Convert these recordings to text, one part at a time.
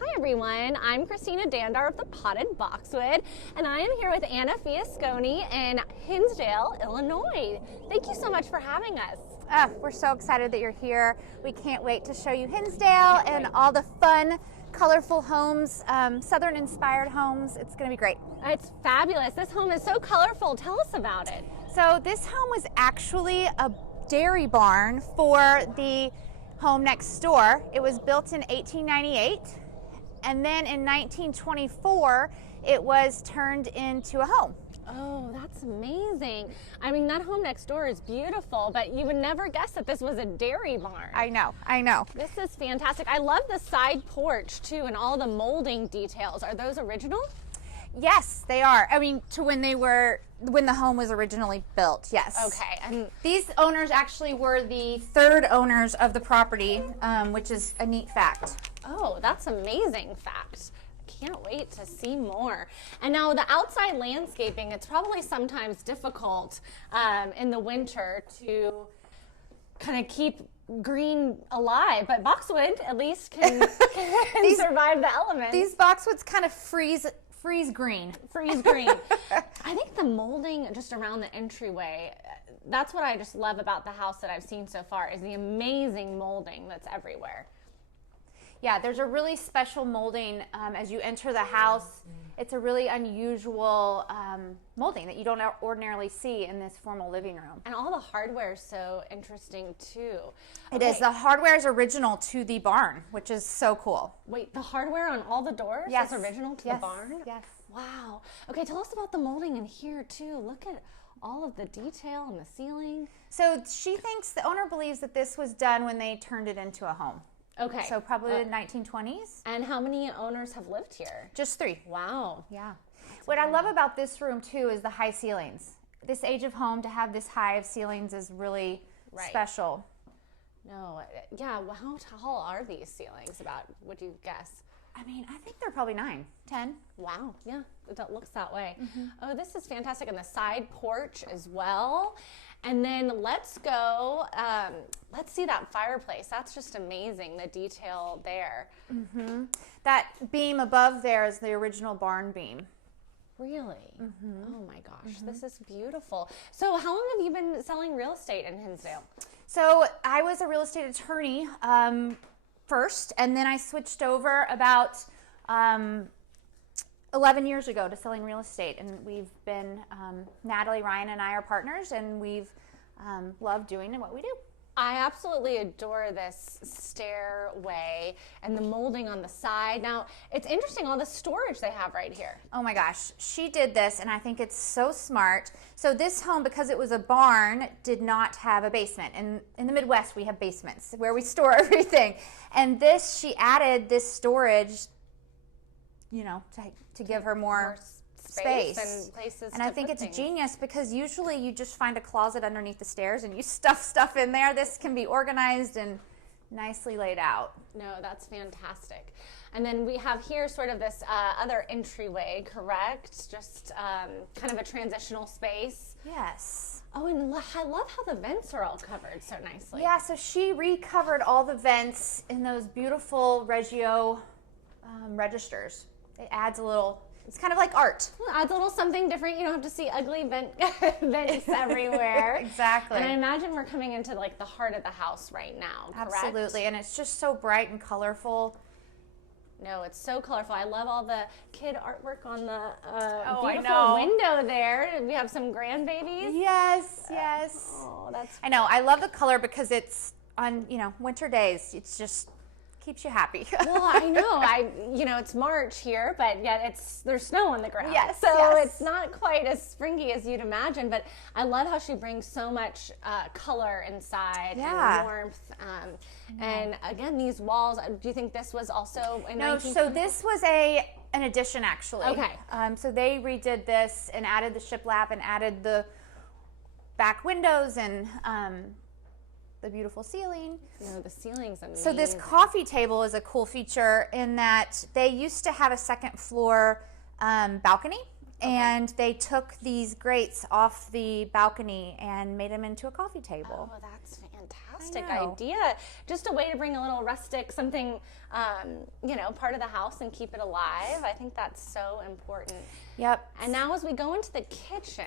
Hi everyone, I'm Christina Dandar of the Potted Boxwood, and I am here with Anna Fiascone in Hinsdale, Illinois. Thank you so much for having us. We're so excited that you're here. We can't wait to show you Hinsdale and all the fun, colorful homes, Southern-inspired homes. It's going to be great. It's fabulous. This home is so colorful. Tell us about it. So this home was actually a dairy barn for the home next door. It was built in 1898, and then in 1924, it was turned into a home. Oh, that's amazing. I mean, that home next door is beautiful, but you would never guess that this was a dairy barn. I know. This is fantastic. I love the side porch too and all the molding details. Are those original? Yes, they are. I mean, to when the home was originally built, yes. Okay. And these owners actually were the third owners of the property, which is a neat fact. oh, that's amazing fact. Can't wait to see more. And now the outside landscaping, it's probably sometimes difficult in the winter to kind of keep green alive, but Boxwood at least can survive the elements. These boxwoods kind of freeze green. Freeze green. I think the molding just around the entryway, that's what I just love about the house that I've seen so far, is the amazing molding that's everywhere. Yeah, there's a really special molding as you enter the house. It's a really unusual molding that you don't ordinarily see in this formal living room. And all the hardware is so interesting too. It is. The hardware is original to the barn, which is so cool. Wait, the hardware on all the doors Yes. is original to the barn? Yes. Wow. Okay, tell us about the molding in here too. Look at all of the detail on the ceiling. So the owner believes that this was done when they turned it into a home. Okay. So probably the 1920s. And how many owners have lived here? Just 3. Wow. Yeah. What I love about this room too is the high ceilings. This age of home, to have this high of ceilings is really special. No, yeah, well, how tall are these ceilings? About, would you guess? I mean, I think they're probably 9, 10. Wow, yeah, it looks that way. Oh, this is fantastic. And the side porch as well. And then let's go, let's see that fireplace. That's just amazing, the detail there. That beam above there is the original barn beam. Really? Oh my gosh, this is beautiful. So how long have you been selling real estate in Hinsdale? So I was a real estate attorney first, and then I switched over about 11 years ago to selling real estate, and we've been, Natalie, Ryan, and I are partners, and we've loved doing what we do. I absolutely adore this stairway and the molding on the side. Now, it's interesting, all the storage they have right here. Oh my gosh, she did this, and I think it's so smart. So this home, because it was a barn, did not have a basement. And in the Midwest, we have basements where we store everything. And she added this storage, to give her more space and places. And I think it's genius, because usually you just find a closet underneath the stairs and you stuff stuff in there. This can be organized and nicely laid out. No, that's fantastic. And then we have here sort of this other entryway, correct? Just kind of a transitional space. Yes. Oh, and I love how the vents are all covered so nicely. Yeah, so she recovered all the vents in those beautiful Reggio registers. It adds a little, it's kind of like art. Well, adds a little something different. You don't have to see ugly vents everywhere. Exactly. And I imagine we're coming into like the heart of the house right now, correct? Absolutely, and it's just so bright and colorful. No, it's so colorful. I love all the kid artwork on the I beautiful know. window there. We have some grandbabies. Yes. Oh, that's I know. I love the color because it's on, winter days. It's just keeps you happy. Well, I know. It's March here, but yet there's snow on the ground. Yes. So it's not quite as springy as you'd imagine, but I love how she brings so much color inside and warmth. And again, these walls, do you think this was also in No, so this was an addition actually. Okay. So they redid this and added the shiplap and added the back windows and the beautiful ceiling. No, the ceiling's amazing. So this coffee table is a cool feature in that they used to have a second floor balcony, and they took these grates off the balcony and made them into a coffee table. Oh, that's fantastic. fantastic idea. Just a way to bring a little rustic something, part of the house and keep it alive. I think that's so important. Yep. And now as we go into the kitchen,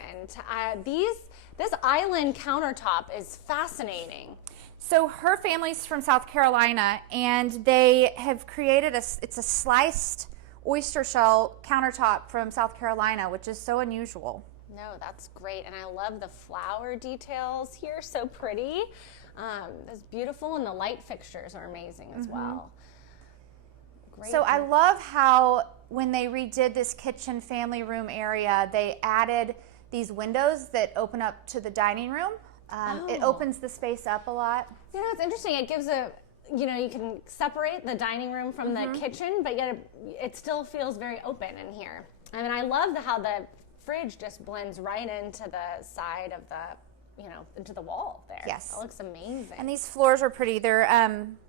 this island countertop is fascinating. So her family's from South Carolina, and they have created it's a sliced oyster shell countertop from South Carolina, which is so unusual. No, that's great. And I love the flower details here, so pretty. It's beautiful, and the light fixtures are amazing as well. Great. So I love how when they redid this kitchen family room area, they added these windows that open up to the dining room. It opens the space up a lot. It's interesting. It gives you can separate the dining room from the kitchen, but yet it still feels very open in here. I mean, I love how the fridge just blends right into the side of into the wall there. Yes. That looks amazing. And these floors are pretty. They're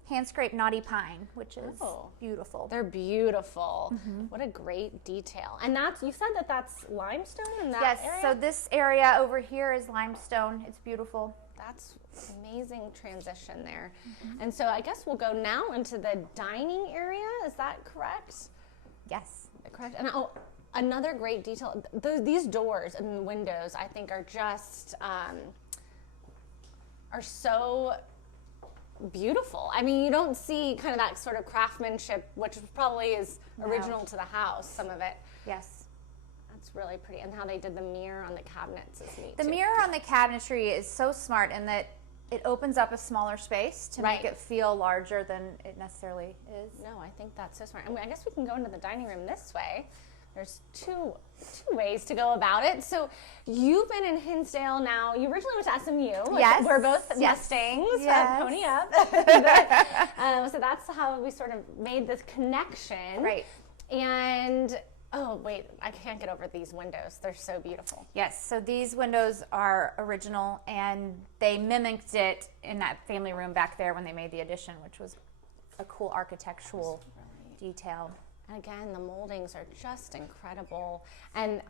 hand-scraped knotty pine, which is beautiful. They're beautiful. What a great detail. And you said that's limestone in that area? Yes, so this area over here is limestone. It's beautiful. That's amazing transition there. And so I guess we'll go now into the dining area. Is that correct? Yes. Correct. And another great detail, these doors and windows, I think, are just are so beautiful. I mean, you don't see kind of that sort of craftsmanship, which probably is original to the house, some of it. Yes. That's really pretty. And how they did the mirror on the cabinets is neat, The too. mirror on the cabinetry is so smart in that it opens up a smaller space to make it feel larger than it necessarily is. No, I think that's so smart. I mean, I guess we can go into the dining room this way. There's two ways to go about it. So you've been in Hinsdale now. You originally went to SMU. Yes. We're both Mustangs. Yes. Pony up. So that's how we sort of made this connection. Right. And, oh, wait, I can't get over these windows. They're so beautiful. Yes, so these windows are original, and they mimicked it in that family room back there when they made the addition, which was a cool architectural detail. Again, the moldings are just incredible. And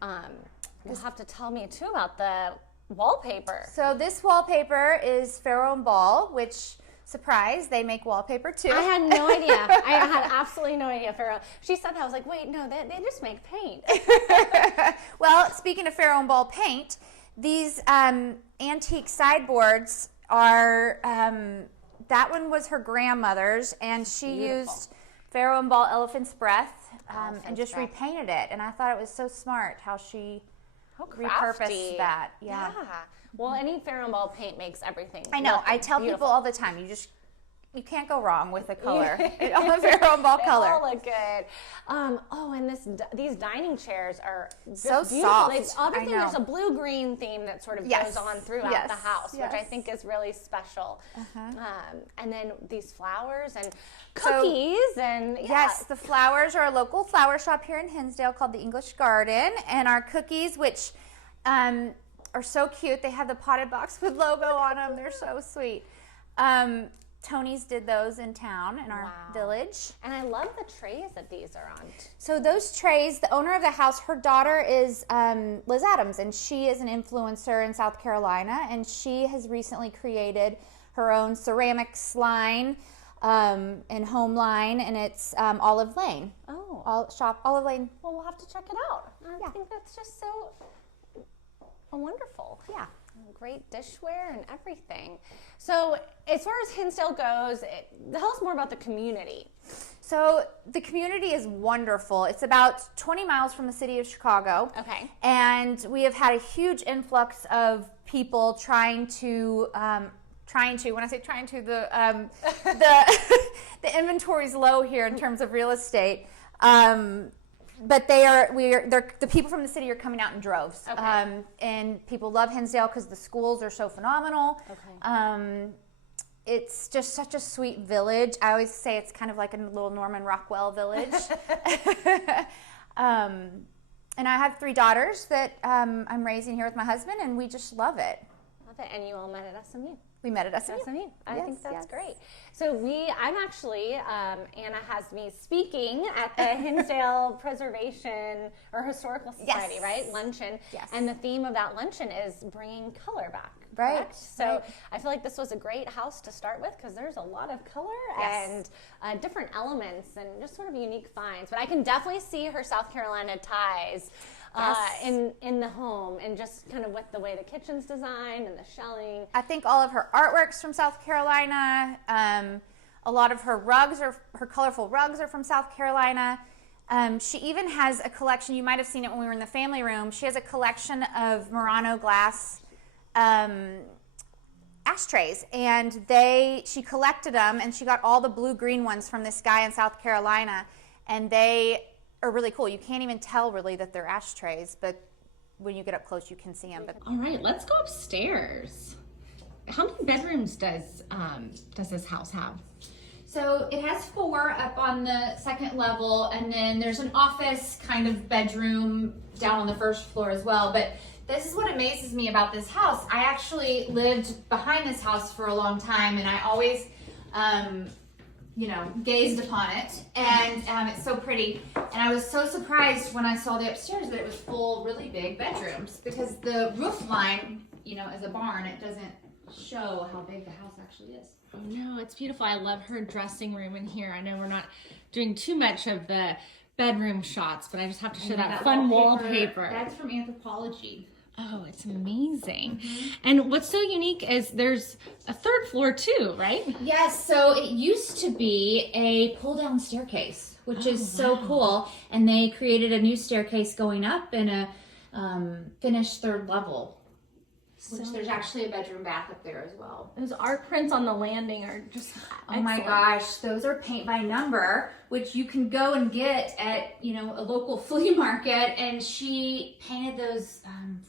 you'll have to tell me, too, about the wallpaper. So this wallpaper is Farrow & Ball, which, surprise, they make wallpaper, too. I had no idea. I had absolutely no idea, Farrow. She said that. I was like, wait, no, they just make paint. Well, speaking of Farrow & Ball paint, these antique sideboards are, that one was her grandmother's, and she used Farrow & Ball Elephant's Breath and just repainted it. And I thought it was so smart how she repurposed that. Yeah. Well, any Farrow & Ball paint makes everything. I know. I tell people all the time, you can't go wrong with the color. All the Farrow & Ball color. They all look good. And these dining chairs are just so beautiful. soft. Everything, there's a blue-green theme that sort of goes on throughout the house, which I think is really special. And then these flowers and cookies and Yes, the flowers are a local flower shop here in Hinsdale called the English Garden, and our cookies, which are so cute. They have the potted Boxwood logo on them. They're so sweet. Tony's did those in town in our village. And I love the trays that these are on. So those trays, the owner of the house, her daughter is Liz Adams, and she is an influencer in South Carolina, and she has recently created her own ceramics line and home line, and it's Olive Lane. Shop Olive Lane. Well, we'll have to check it out. I think that's just so wonderful. Yeah. Great dishware and everything. So as far as Hinsdale goes, tell us more about the community. So the community is wonderful. It's about 20 miles from the city of Chicago. Okay. And we have had a huge influx of people trying to, when I say trying to, the inventory's low here in terms of real estate. But the people from the city are coming out in droves. Okay. And people love Hinsdale because the schools are so phenomenal. Okay. It's just such a sweet village. I always say it's kind of like a little Norman Rockwell village. And I have 3 daughters that I'm raising here with my husband, and we just love it. Love it. And you all met at SMU. We met at SMU. SMU. I Yes, think that's yes. great. So I'm actually, Anna has me speaking at the Hinsdale Preservation or Historical Society, Yes. right? Luncheon. Yes. And the theme of that luncheon is bringing color back. Right, Correct? So right. I feel like this was a great house to start with because there's a lot of color Yes. and different elements and just sort of unique finds. But I can definitely see her South Carolina ties Yes. in the home, and just kind of with the way the kitchen's designed and the shelling. I think all of her artwork's from South Carolina. A lot of her her colorful rugs are from South Carolina. She even has a collection, you might have seen it when we were in the family room. She has a collection of Murano glass ashtrays, and she collected them, and she got all the blue-green ones from this guy in South Carolina, and they are really cool. You can't even tell really that they're ashtrays, but when you get up close you can see them. But All right, let's go upstairs. How many bedrooms does this house have? So it has 4 up on the second level, and then there's an office kind of bedroom down on the first floor as well. But this is what amazes me about this house. I actually lived behind this house for a long time, and I always, gazed upon it, and it's so pretty. And I was so surprised when I saw the upstairs that it was full, really big bedrooms, because the roof line, as a barn, it doesn't show how big the house actually is. Oh no, it's beautiful. I love her dressing room in here. I know we're not doing too much of the bedroom shots, but I just have to show that fun wallpaper. That's from Anthropology. Oh, it's amazing. And what's so unique is there's a third floor too, right? Yes, so it used to be a pull-down staircase, which is so cool. And they created a new staircase going up and a finished third level, which there's actually a bedroom bath up there as well. Those art prints on the landing are just Oh my gosh, those are paint by number, which you can go and get at, a local flea market. And she painted those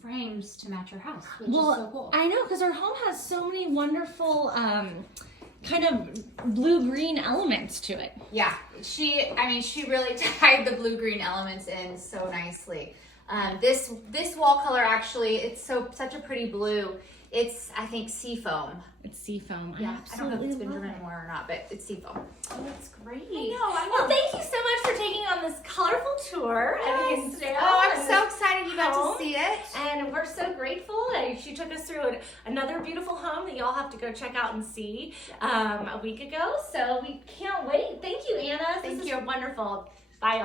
frames to match her house, which is so cool. I know, because her home has so many wonderful kind of blue-green elements to it. Yeah, she really tied the blue-green elements in so nicely. This wall color actually, it's such a pretty blue. It's, I think, seafoam. It's seafoam. Yeah, I don't know if it's been love driven it. anymore or not, but it's seafoam. Oh, that's great. I know. Well, thank you so much for taking on this colorful tour at Hinsdale. Oh, I'm and so this excited you got home. to see it. And we're so grateful. She took us through another beautiful home that y'all have to go check out and see a week ago. So we can't wait. Thank you, Anna. Thank This you. is wonderful. Bye, y'all.